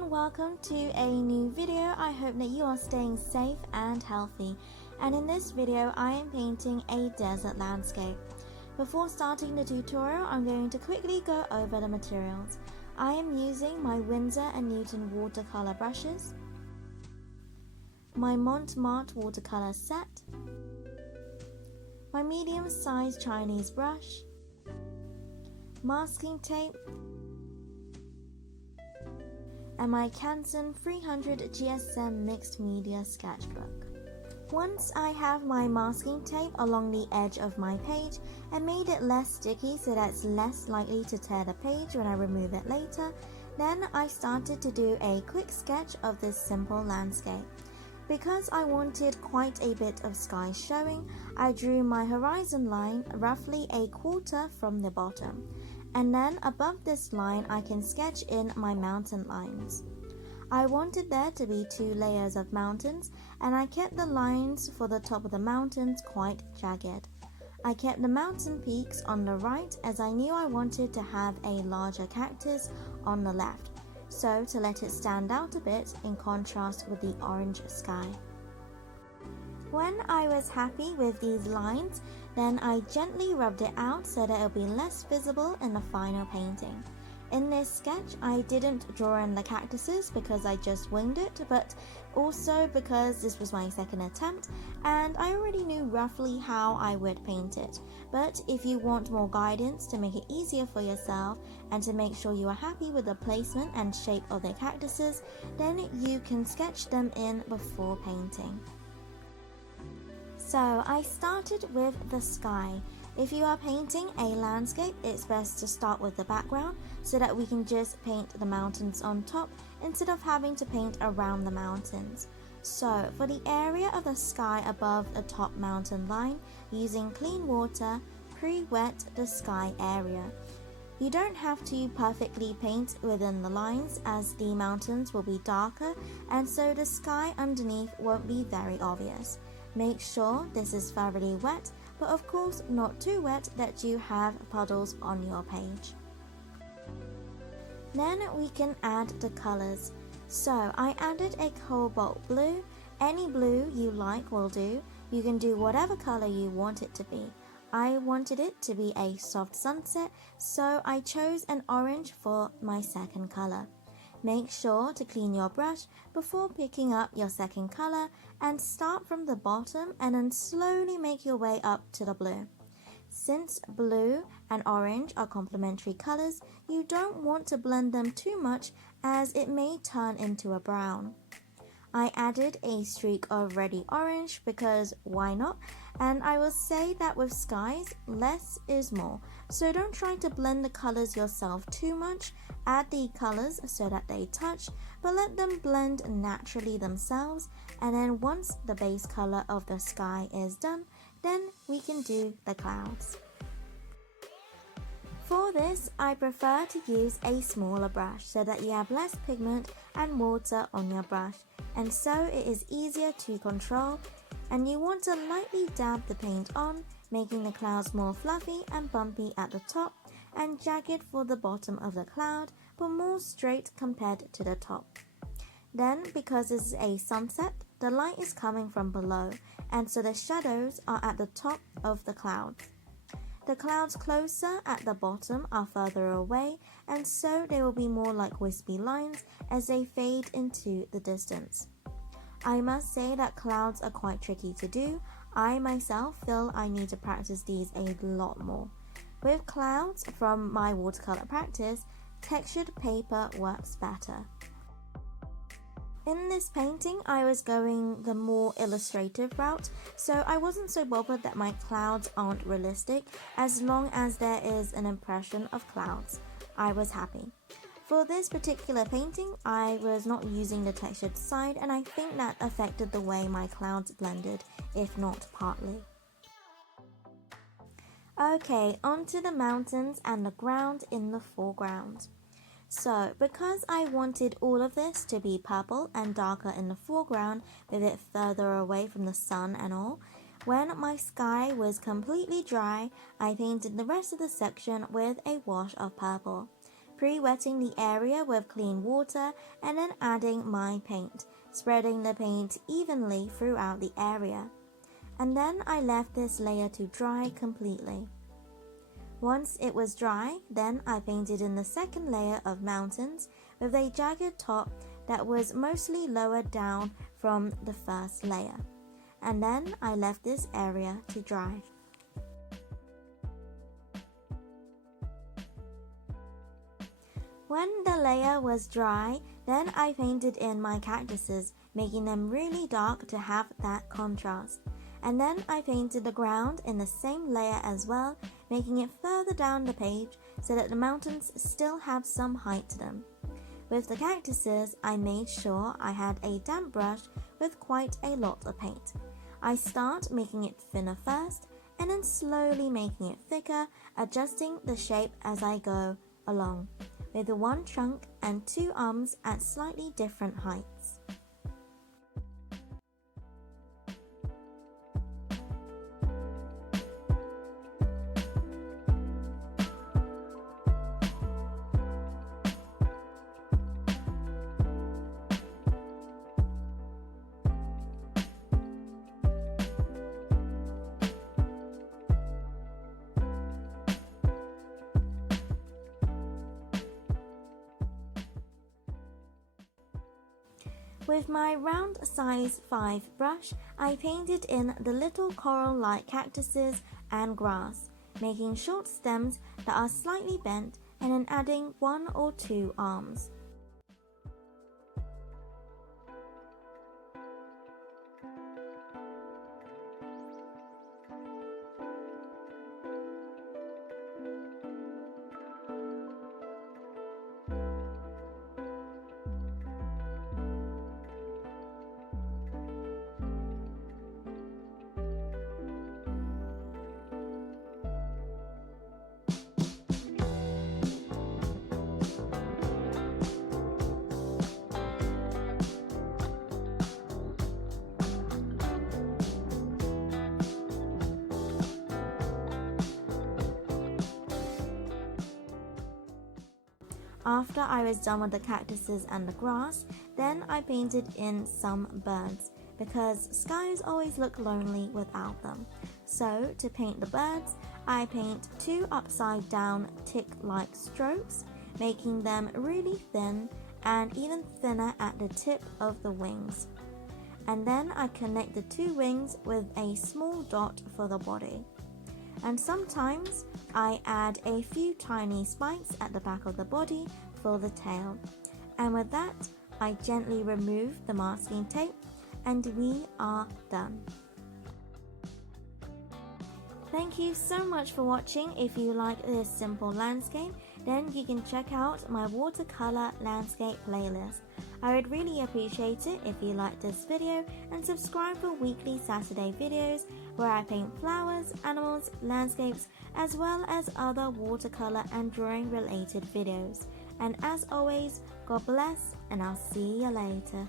everyone, welcome to a new video. I hope that you are staying safe and healthy. And in this video, I am painting a desert landscape. Before starting the tutorial, I'm going to quickly go over the materials. I am using my Winsor & Newton watercolor brushes, my Montmartre watercolor set, my medium-sized Chinese brush, masking tape, and my Canson 300 GSM mixed media sketchbook. Once I have my masking tape along the edge of my page and made it less sticky so that it's less likely to tear the page when I remove it later, then I started to do a quick sketch of this simple landscape. Because I wanted quite a bit of sky showing, I drew my horizon line roughly a quarter from the bottom. And then above this line I can sketch in my mountain lines. I wanted there to be 2 layers of mountains, and I kept the lines for the top of the mountains quite jagged. I kept the mountain peaks on the right as I knew I wanted to have a larger cactus on the left, so to let it stand out a bit in contrast with the orange sky. When I was happy with these lines, then I gently rubbed it out so that it would be less visible in the final painting. In this sketch, I didn't draw in the cactuses because I just winged it, but also because this was my second attempt and I already knew roughly how I would paint it. But if you want more guidance to make it easier for yourself and to make sure you are happy with the placement and shape of the cactuses, then you can sketch them in before painting. So I started with the sky. If you are painting a landscape, it's best to start with the background so that we can just paint the mountains on top instead of having to paint around the mountains. So for the area of the sky above the top mountain line, using clean water, pre-wet the sky area. You don't have to perfectly paint within the lines as the mountains will be darker and so the sky underneath won't be very obvious. Make sure this is thoroughly wet, but of course not too wet that you have puddles on your page. Then we can add the colors. So I added a cobalt blue. Any blue you like will do. You can do whatever color you want it to be. I wanted it to be a soft sunset, so I chose an orange for my second color. Make sure to clean your brush before picking up your second color and start from the bottom and then slowly make your way up to the blue. Since blue and orange are complementary colors, you don't want to blend them too much as it may turn into a brown. I added a streak of reddy orange because why not? And I will say that with skies, less is more. So don't try to blend the colors yourself too much. Add the colors so that they touch, but let them blend naturally themselves. And then once the base color of the sky is done, then we can do the clouds. For this, I prefer to use a smaller brush so that you have less pigment and water on your brush, and so it is easier to control, and you want to lightly dab the paint on, making the clouds more fluffy and bumpy at the top and jagged for the bottom of the cloud, but more straight compared to the top. Then, because this is a sunset, the light is coming from below, and so the shadows are at the top of the clouds. The clouds closer at the bottom are further away, and so they will be more like wispy lines as they fade into the distance. I must say that clouds are quite tricky to do. I myself feel I need to practice these a lot more. With clouds from my watercolor practice, textured paper works better. In this painting, I was going the more illustrative route, so I wasn't so bothered that my clouds aren't realistic as long as there is an impression of clouds. I was happy. For this particular painting, I was not using the textured side, and I think that affected the way my clouds blended, if not partly. Okay, onto the mountains and the ground in the foreground. So, because I wanted all of this to be purple and darker in the foreground with it further away from the sun and all, when my sky was completely dry, I painted the rest of the section with a wash of purple. pre-wetting the area with clean water and then adding my paint, spreading the paint evenly throughout the area. And then I left this layer to dry completely. Once it was dry, then I painted in the second layer of mountains with a jagged top that was mostly lowered down from the first layer. And then I left this area to dry. When the layer was dry, then I painted in my cactuses, making them really dark to have that contrast. And then I painted the ground in the same layer as well, making it further down the page so that the mountains still have some height to them. With the cactuses, I made sure I had a damp brush with quite a lot of paint. I start making it thinner first, and then slowly making it thicker, adjusting the shape as I go along, with one trunk and two arms at slightly different heights. With my round size 5 brush, I painted in the little coral-like cactuses and grass, making short stems that are slightly bent and then adding 1 or 2 arms. After I was done with the cactuses and the grass, then I painted in some birds, because skies always look lonely without them. So to paint the birds, I paint 2 upside down tick-like strokes, making them really thin and even thinner at the tip of the wings. And then I connect the 2 wings with a small dot for the body. And sometimes I add a few tiny spikes at the back of the body for the tail. And with that, I gently remove the masking tape and we are done. Thank you so much for watching. If you like this simple landscape, then you can check out my watercolor landscape playlist. I would really appreciate it if you like this video and subscribe for weekly Saturday videos where I paint flowers, animals, landscapes, as well as other watercolor and drawing related videos. And as always, God bless and I'll see you later.